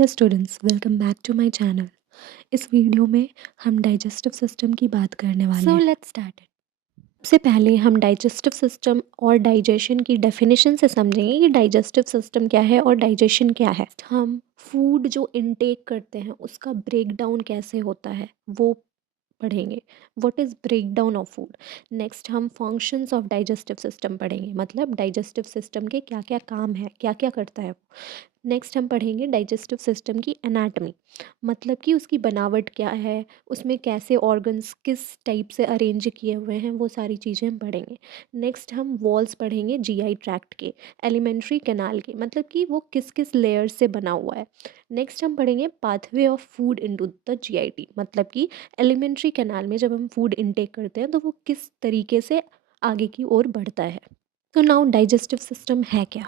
Hello students, welcome back to my channel. इस video में हम डाइजेस्टिव सिस्टम की बात करने वाले हैं। Let's start it. सबसे पहले हम डाइजेस्टिव सिस्टम और डाइजेशन की डेफिनेशन से समझेंगे कि डाइजेस्टिव सिस्टम क्या है और डाइजेशन क्या है। हम फूड जो इनटेक करते हैं उसका ब्रेक डाउन कैसे होता है वो पढ़ेंगे। What is break down of food. Next हम फंक्शंस ऑफ डाइजेस्टिव सिस्टम पढ़ेंगे, मतलब डाइजेस्टिव सिस्टम के क्या क्या काम है, क्या क्या करता है वो। नेक्स्ट हम पढ़ेंगे डाइजेस्टिव सिस्टम की एनाटमी, मतलब कि उसकी बनावट क्या है, उसमें कैसे ऑर्गन्स किस टाइप से अरेंज किए हुए हैं, वो सारी चीज़ें हम पढ़ेंगे। नेक्स्ट हम वॉल्स पढ़ेंगे जीआई ट्रैक्ट के, एलिमेंट्री कैनाल के, मतलब कि वो किस किस लेयर से बना हुआ है। नेक्स्ट हम पढ़ेंगे pathway of food into the GIT, मतलब कि एलिमेंट्री कैनाल में जब हम फूड इनटेक करते हैं तो वो किस तरीके से आगे की ओर बढ़ता है। तो नाउ डाइजेस्टिव सिस्टम है क्या।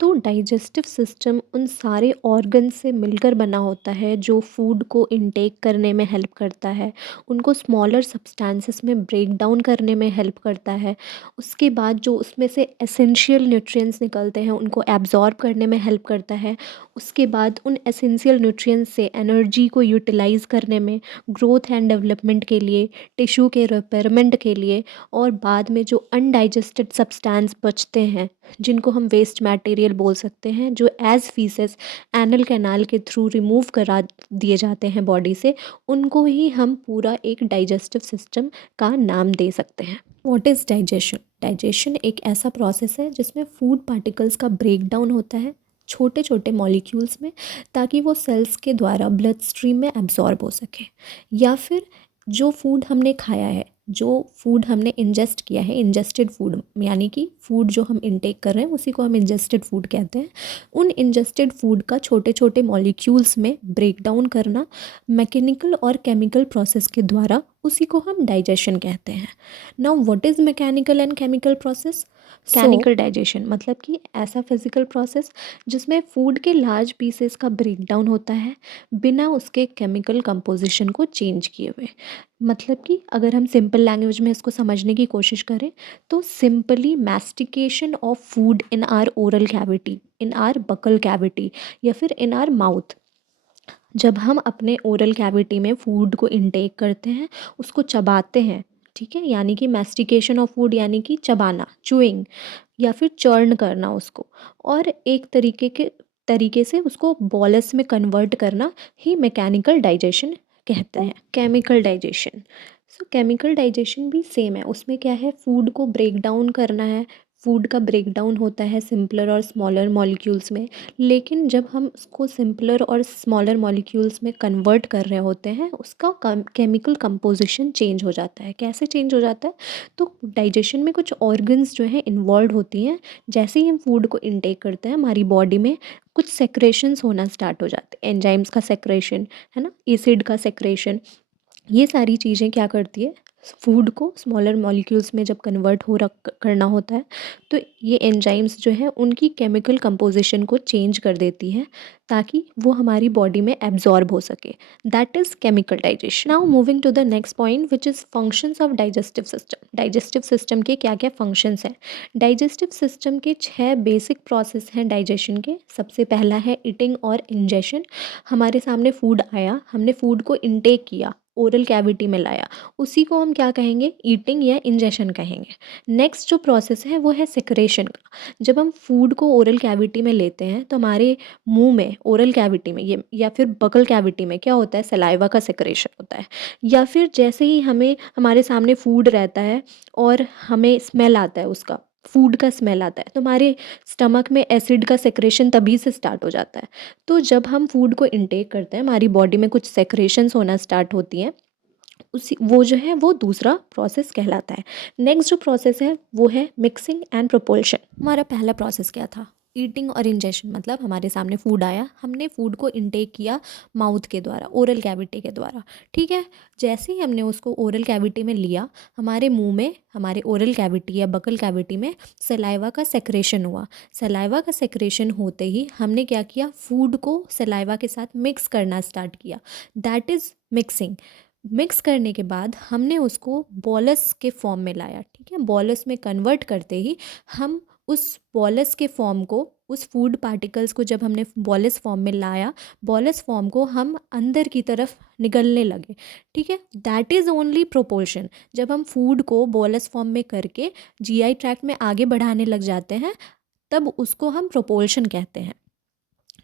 तो डाइजेस्टिव सिस्टम उन सारे ऑर्गन से मिलकर बना होता है जो फूड को इनटेक करने में हेल्प करता है, उनको स्मॉलर सब्सटेंसेस में ब्रेक डाउन करने में हेल्प करता है। उसके बाद जो उसमें से एसेंशियल न्यूट्रिएंट्स निकलते हैं उनको एब्जॉर्ब करने में हेल्प करता है। उसके बाद उन एसेंशियल न्यूट्रिएंट्स से एनर्जी को यूटिलाइज करने में, ग्रोथ एंड डेवलपमेंट के लिए, टिश्यू के रिपेयरमेंट के लिए, और बाद में जो अनडाइजेस्टेड सब्सटेंस बचते हैं जिनको हम वेस्ट मटेरियल बोल सकते हैं, जो एज फीसेस एनल कैनाल के थ्रू रिमूव करा दिए जाते हैं बॉडी से, उनको ही हम पूरा एक डाइजेस्टिव सिस्टम का नाम दे सकते हैं। What is digestion. डाइजेशन एक ऐसा प्रोसेस है जिसमें फूड पार्टिकल्स का ब्रेक डाउन होता है छोटे छोटे मॉलिक्यूल्स में, ताकि वो सेल्स के द्वारा ब्लड स्ट्रीम में एब्जॉर्ब हो सके, या फिर जो फूड हमने खाया है, जो फूड हमने इंजेस्ट किया है, इंजेस्टेड फूड यानी कि फूड जो हम इंटेक कर रहे हैं उसी को हम इंजेस्टेड फूड कहते हैं। उन इंजेस्टेड फूड का छोटे छोटे मॉलिक्यूल्स में ब्रेक डाउन करना मैकेनिकल और केमिकल प्रोसेस के द्वारा, उसी को हम डाइजेशन कहते हैं। Now what is mechanical and chemical process. Mechanical digestion मतलब कि ऐसा फिजिकल प्रोसेस जिसमें फूड के लार्ज पीसेस का ब्रेक डाउन होता है बिना उसके केमिकल कंपोजिशन को चेंज किए हुए। मतलब कि अगर हम सिंपल लैंग्वेज में इसको समझने की कोशिश करें तो simply mastication of food in are oral cavity, in are buccal cavity, या फिर इन आर माउथ। जब हम अपने ओरल कैविटी में फूड को इनटेक करते हैं, उसको चबाते हैं, ठीक है, यानी कि मैस्टिकेशन ऑफ फूड यानी कि चबाना, चूइंग, या फिर चर्न करना उसको, और एक तरीके से उसको बॉलस में कन्वर्ट करना ही मैकेनिकल डाइजेशन कहते हैं। केमिकल डाइजेशन, सो केमिकल डाइजेशन भी सेम है। उसमें क्या है, फूड को ब्रेक डाउन करना है। फूड का ब्रेक डाउन होता है सिंपलर और स्मॉलर मॉलिक्यूल्स में, लेकिन जब हम उसको सिंपलर और स्मॉलर मॉलिक्यूल्स में कन्वर्ट कर रहे होते हैं उसका केमिकल कंपोजिशन चेंज हो जाता है। कैसे चेंज हो जाता है, तो डाइजेशन में कुछ ऑर्गन्स जो हैं इन्वॉल्व होती हैं। जैसे ही हम फूड को इनटेक करते हैं हमारी बॉडी में कुछ सेक्रेशंस होना स्टार्ट हो जाते हैं, एंजाइम्स का सेक्रेशन है ना, एसिड का सेक्रेशन। ये सारी चीज़ें क्या करती है, फूड को स्मॉलर मॉलिक्यूल्स में जब कन्वर्ट हो रख करना होता है तो ये एंजाइम्स जो है उनकी केमिकल कंपोजिशन को चेंज कर देती है ताकि वो हमारी बॉडी में एब्जॉर्ब हो सके। That is chemical digestion. Now moving to the next point which is functions of digestive system. Digestive system के क्या क्या फंक्शंस हैं। डाइजेस्टिव सिस्टम के 6 बेसिक प्रोसेस हैं डाइजेशन के। सबसे पहला है ईटिंग और इंजेशन। हमारे सामने फूड आया, हमने फूड को इनटेक किया, ओरल कैविटी में लाया, उसी को हम क्या कहेंगे, ईटिंग या इंजेशन कहेंगे। नेक्स्ट जो प्रोसेस है वो है सेक्रेशन का। जब हम फूड को ओरल कैविटी में लेते हैं तो हमारे मुंह में, ओरल कैविटी में ये या फिर बकल कैविटी में क्या होता है, सलाइवा का सेक्रेशन होता है। या फिर जैसे ही हमें हमारे सामने फूड रहता है और हमें स्मेल आता है, उसका फूड का स्मेल आता है, तो हमारे स्टमक में एसिड का सेक्रेशन तभी से स्टार्ट हो जाता है। तो जब हम फूड को इनटेक करते हैं हमारी बॉडी में कुछ सेक्रेशंस होना स्टार्ट होती हैं, उसी वो जो है वो दूसरा प्रोसेस कहलाता है। नेक्स्ट जो प्रोसेस है वो है मिक्सिंग एंड प्रोपल्शन। हमारा पहला प्रोसेस क्या था, ईटिंग और इंजेशन, मतलब हमारे सामने फूड आया, हमने फूड को इनटेक किया माउथ के द्वारा, ओरल कैविटी के द्वारा, ठीक है। जैसे ही हमने उसको ओरल कैविटी में लिया, हमारे मुंह में, हमारे ओरल कैविटी या बकल कैविटी में सलाइवा का सेक्रेशन हुआ। सलाइवा का सेक्रेशन होते ही हमने क्या किया, फूड को सलाइवा के साथ मिक्स करना स्टार्ट किया। That is mixing. मिक्स करने के बाद हमने उसको बॉलस के फॉर्म में लाया, ठीक है। बॉलस में कन्वर्ट करते ही हम उस बॉलस के फॉर्म को उस फूड पार्टिकल्स को जब हमने बॉलिस फॉर्म में लाया, बॉलिस फॉर्म को हम अंदर की तरफ निगलने लगे, ठीक है। That is only proportion. जब हम फूड को बॉलिस फॉर्म में करके जीआई ट्रैक्ट में आगे बढ़ाने लग जाते हैं, तब उसको हम प्रोपोर्शन कहते हैं।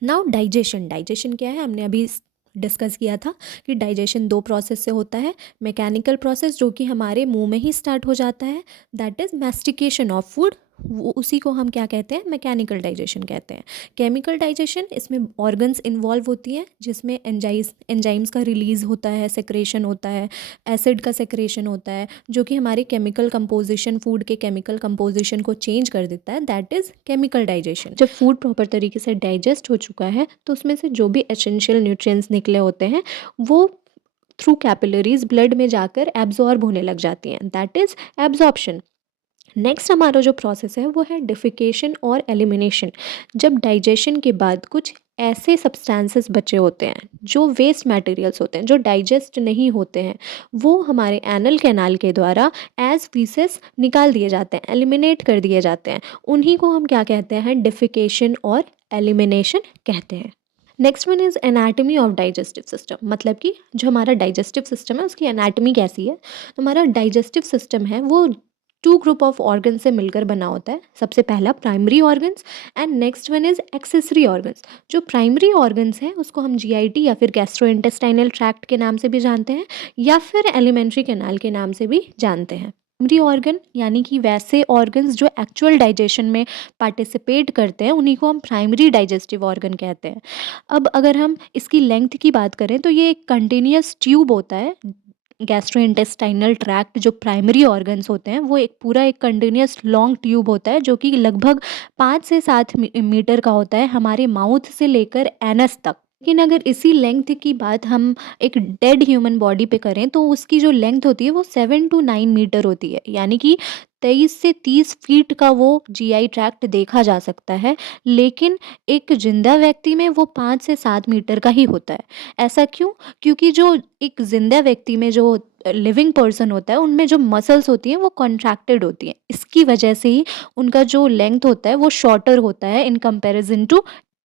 नाउ डाइजेशन, डाइजेशन क्या है, हमने अभी डिस्कस किया था कि डाइजेशन 2 प्रोसेस से होता है। मैकेनिकल प्रोसेस जो कि हमारे मुंह में ही स्टार्ट हो जाता है, that is mastication of food, वो उसी को हम क्या कहते हैं, मैकेनिकल डाइजेशन कहते हैं। केमिकल डाइजेशन, इसमें ऑर्गन्स इन्वॉल्व होती हैं, जिसमें एंजाइम्स का रिलीज़ होता है, सेक्रेशन होता है, एसिड का सेक्रेशन होता है, जो कि हमारे केमिकल कंपोजिशन, फूड के केमिकल कंपोजिशन को चेंज कर देता है, दैट इज़ केमिकल डाइजेशन। जब फूड प्रॉपर तरीके से डाइजेस्ट हो चुका है, तो उसमें से जो भी एसेंशियल न्यूट्रिएंट्स निकले होते हैं, वो थ्रू कैपिलरीज ब्लड में जाकर एब्जॉर्ब होने लग जाती हैं, दैट इज़ एब्जॉर्प्शन। नेक्स्ट हमारा जो प्रोसेस है वो है डिफिकेशन और एलिमिनेशन। जब डाइजेशन के बाद कुछ ऐसे सब्सटेंसेस बचे होते हैं, जो वेस्ट मटेरियल्स होते हैं, जो डाइजेस्ट नहीं होते हैं, वो हमारे एनल कैनाल के द्वारा एज फीसेस निकाल दिए जाते हैं, एलिमिनेट कर दिए जाते हैं। उन्हीं को हम क्या कहते हैं, डिफिकेशन और एलिमिनेशन कहते हैं। Next one is anatomy of digestive system, मतलब कि जो हमारा डाइजेस्टिव सिस्टम है उसकी एनाटमी कैसी है। तो हमारा डाइजेस्टिव सिस्टम है वो 2 ग्रुप ऑफ ऑर्गन से मिलकर बना होता है। सबसे पहला primary organs and next one is accessory organs. जो प्राइमरी ऑर्गन्स हैं उसको हम जीआईटी या फिर गैस्ट्रोइंटेस्टाइनल ट्रैक्ट के नाम से भी जानते हैं, या फिर एलिमेंट्री कैनाल के नाम से भी जानते हैं। प्राइमरी ऑर्गन यानी कि वैसे ऑर्गन्स जो एक्चुअल डाइजेशन में पार्टिसिपेट करते हैं, उन्हीं को हम प्राइमरी डाइजेस्टिव ऑर्गन कहते हैं। अब अगर हम इसकी लेंथ की बात करें तो ये एक कंटिन्यूअस ट्यूब होता है। गैस्ट्रोइंटेस्टाइनल ट्रैक्ट जो प्राइमरी ऑर्गन्स होते हैं, वो एक पूरा एक कंटिन्यूअस लॉन्ग ट्यूब होता है, जो कि लगभग 5 से 7 मीटर का होता है, हमारे माउथ से लेकर एनस तक। लेकिन अगर इसी लेंथ की बात हम एक डेड ह्यूमन बॉडी पे करें, तो उसकी जो लेंथ होती है वो 7 to 9 मीटर होती है, यानी कि 23 से 30 फीट का वो जीआई ट्रैक्ट देखा जा सकता है। लेकिन एक जिंदा व्यक्ति में वो 5 से 7 मीटर का ही होता है। ऐसा क्यों? क्योंकि जो एक जिंदा व्यक्ति में जो लिविंग पर्सन होता है, उनमें जो मसल्स होती हैं वो कॉन्ट्रैक्टेड होती हैं। इसकी वजह से ही उनका जो लेंथ होता है वो शॉर्टर होता है in comparison to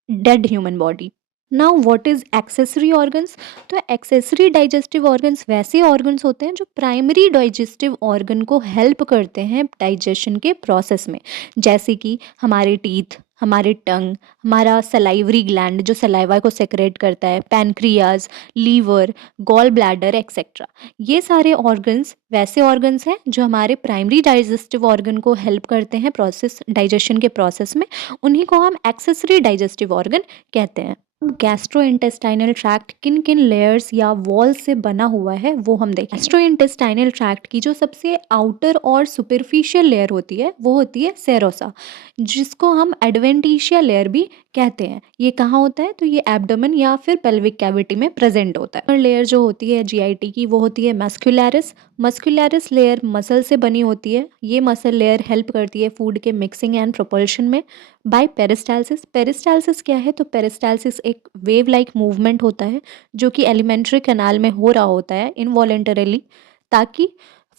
dead human body. Now what is accessory organs? तो एक्सेसरी डाइजेस्टिव ऑर्गन्स वैसे ऑर्गन्स होते हैं जो प्राइमरी डाइजेस्टिव ऑर्गन को हेल्प करते हैं डाइजेशन के प्रोसेस में, जैसे कि हमारे टीथ, हमारे टंग, हमारा सलाइवरी ग्लैंड जो सलाइवा को सेक्रेट करता है, pancreas, liver, gall bladder etcetera. ये सारे ऑर्गन्स वैसे ऑर्गन्स हैं जो हमारे प्राइमरी डाइजेस्टिव ऑर्गन को हेल्प करते हैं प्रोसेस, डाइजेशन के प्रोसेस में। उन्हीं को हम एक्सेसरी डाइजेस्टिव ऑर्गन कहते हैं। गैस्ट्रोइंटेस्टाइनल ट्रैक्ट किन किन लेयर्स या वॉल से बना हुआ है वो हम देखें। गैस्ट्रोइंटेस्टाइनल ट्रैक्ट की जो सबसे आउटर और सुपरफिशियल लेयर होती है वो होती है सेरोसा, जिसको हम एडवेंटिशिया लेयर भी कहते हैं। ये कहाँ होता है? तो ये एब्डोमेन या फिर पेल्विक कैविटी में प्रेजेंट होता है। और लेयर जो होती है जीआईटी की वो होती है मस्कुलरिस। मस्कुलरिस लेयर मसल से बनी होती है। ये मसल लेयर हेल्प करती है फूड के मिक्सिंग एंड प्रोपल्शन में। बाय पेरिस्टालसिस, पेरिस्टालसिस क्या है? तो पेरिस्टालसिस एक वेव लाइक मूवमेंट होता है जो कि एलिमेंट्री कैनाल में हो रहा होता है इनवॉलेंटरली, ताकि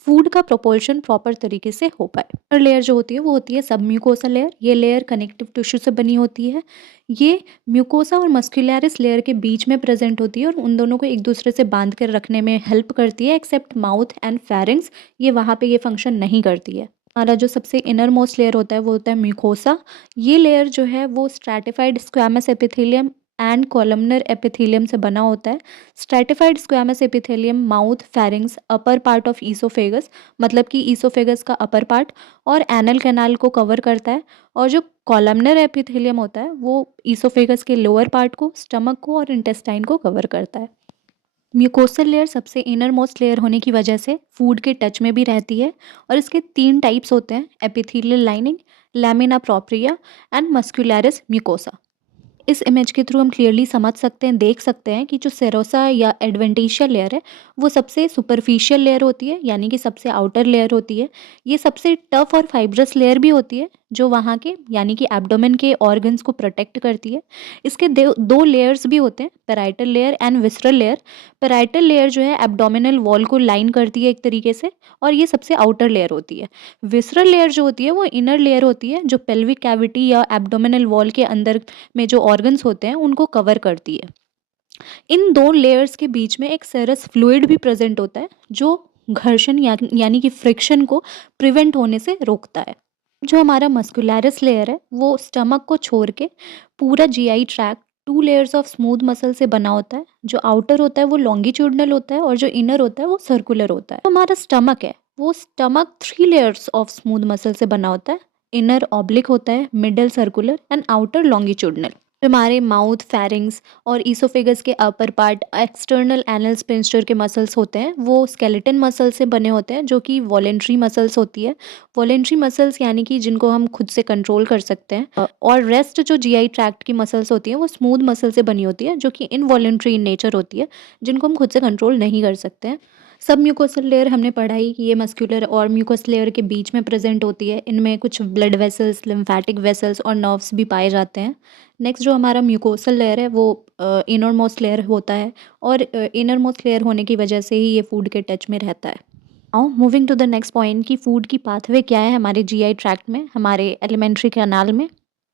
फूड का प्रोपल्शन प्रॉपर तरीके से हो पाए। और लेयर जो होती है वो होती है सब म्यूकोसा लेयर। ये लेयर कनेक्टिव टिश्यू से बनी होती है। ये म्यूकोसा और मस्कुलरिस लेयर के बीच में प्रेजेंट होती है और उन दोनों को एक दूसरे से बांध कर रखने में हेल्प करती है, एक्सेप्ट माउथ एंड फेरिंग्स, ये वहाँ पे ये फंक्शन नहीं करती है। हमारा जो सबसे इनर मोस्ट लेयर होता है वो होता है म्यूकोसा। ये लेयर जो है वो stratified squamous epithelium and columnar epithelium से बना होता है। Stratified squamous epithelium mouth, pharynx, upper part of oesophagus, मतलब कि ईसोफेगस का अपर पार्ट और एनल कैनाल को कवर करता है। और जो कॉलमनर एपिथेलियम होता है वो ईसोफेगस के लोअर पार्ट को, स्टमक को और इंटेस्टाइन को कवर करता है। म्यूकोसल लेयर सबसे इनर मोस्ट लेयर होने की वजह से फूड के टच में भी रहती है। और इसके 3 टाइप्स होते हैं, epithelial lining, lamina propria and muscularis mucosa. इस इमेज के थ्रू हम क्लियरली समझ सकते हैं, देख सकते हैं कि जो सेरोसा या एडवेंटिशियल लेयर है वो सबसे सुपरफिशियल लेयर होती है, यानी कि सबसे आउटर लेयर होती है। ये सबसे टफ और फाइब्रस लेयर भी होती है, जो वहाँ के यानी कि एब्डोमेन के ऑर्गन्स को प्रोटेक्ट करती है। इसके 2 लेयर्स भी होते हैं, parietal layer and visceral layer. Parietal layer जो है एब्डोमिनल वॉल को लाइन करती है एक तरीके से, और ये सबसे आउटर लेयर होती है। विसरल लेयर जो होती है वो इनर लेयर होती है, जो पेल्विक कैविटी या एब्डोमिनल वॉल के अंदर में जो ऑर्गन्स होते हैं उनको कवर करती है। इन 2 लेयर्स के बीच में एक सेरस फ्लूइड भी प्रेजेंट होता है, जो घर्षण यानी कि फ्रिक्शन को प्रिवेंट होने से रोकता है। जो हमारा मस्कुलैरिस लेयर है वो स्टमक को छोड़ के पूरा GI tract 2 layers of smooth muscle से बना होता है। जो आउटर होता है वो लॉन्गिट्यूडनल होता है और जो इनर होता है वो सर्कुलर होता है। तो हमारा स्टमक है वो stomach 3 layers of smooth muscle से बना होता है। इनर ऑब्लिक होता है, middle circular and outer longitudinal. हमारे माउथ, फेरिंग्स और ईसोफेगस के upper part external anal sphincter के मसल्स होते हैं, वो स्केलेटन मसल से बने होते हैं, जो कि वॉलेंट्री मसल्स होती है। वॉलेंट्री मसल्स यानी कि जिनको हम खुद से कंट्रोल कर सकते हैं, और रेस्ट जो जीआई ट्रैक्ट की मसल्स होती हैं वो स्मूथ मसल से बनी होती है, जो कि इनवॉलेंट्री इन नेचर होती है, जिनको हम खुद से कंट्रोल नहीं कर सकते हैं। सब म्यूकोसल लेयर हमने पढ़ाई कि ये मस्कुलर और म्यूकस लेयर के बीच में प्रेजेंट होती है। इनमें कुछ ब्लड वेसल्स, लिम्फेटिक वेसल्स और नर्व्स भी पाए जाते हैं। नेक्स्ट जो हमारा म्यूकोसल लेयर है वो इनर मोस्ट लेयर होता है, और इनर मोस्ट लेयर होने की वजह से ही ये फूड के टच में रहता है। Now moving to the next point कि फूड की पाथवे क्या है हमारे जीआई ट्रैक्ट में, हमारे एलिमेंट्री कैनाल में।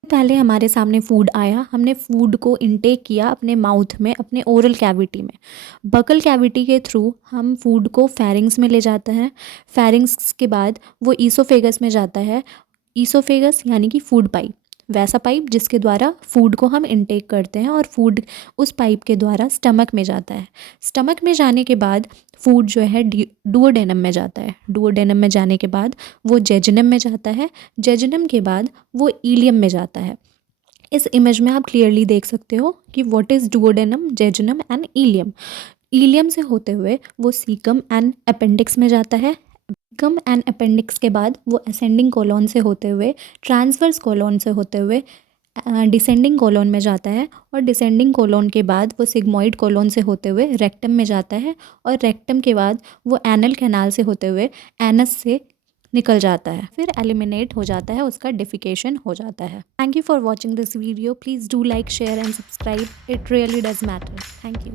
पहले हमारे सामने फूड आया, हमने फूड को इनटेक किया अपने माउथ में, अपने ओरल कैविटी में। बकल कैविटी के थ्रू हम फूड को फेरिंग्स में ले जाते हैं। फेरिंग्स के बाद वो ईसोफेगस में जाता है। ईसोफेगस यानी कि फूड पाइप, वैसा पाइप जिसके द्वारा फूड को हम इनटेक करते हैं, और फूड उस पाइप के द्वारा स्टमक में जाता है। स्टमक में जाने के बाद फूड जो है डुओडेनम में जाता है। डुओडेनम में जाने के बाद वो जेजुनम में जाता है। जेजुनम के बाद वो इलियम में जाता है। इस इमेज में आप क्लियरली देख सकते हो कि what is duodenum, jejunum and ileum. Ileum से होते हुए वो सीकम एंड अपेंडिक्स में जाता है। सीकम एंड अपेंडिक्स के बाद वो असेंडिंग कोलोन से होते हुए, ट्रांसवर्स कोलोन से होते हुए डिसेंडिंग कोलोन में जाता है, और डिसेंडिंग कोलोन के बाद वो सिग्मोइड कोलोन से होते हुए रेक्टम में जाता है, और रेक्टम के बाद वो एनल कैनाल से होते हुए एनस से निकल जाता है, फिर एलिमिनेट हो जाता है, उसका डिफिकेशन हो जाता है। Thank you for watching this video. Please do like, share and subscribe. It really does matter. Thank you.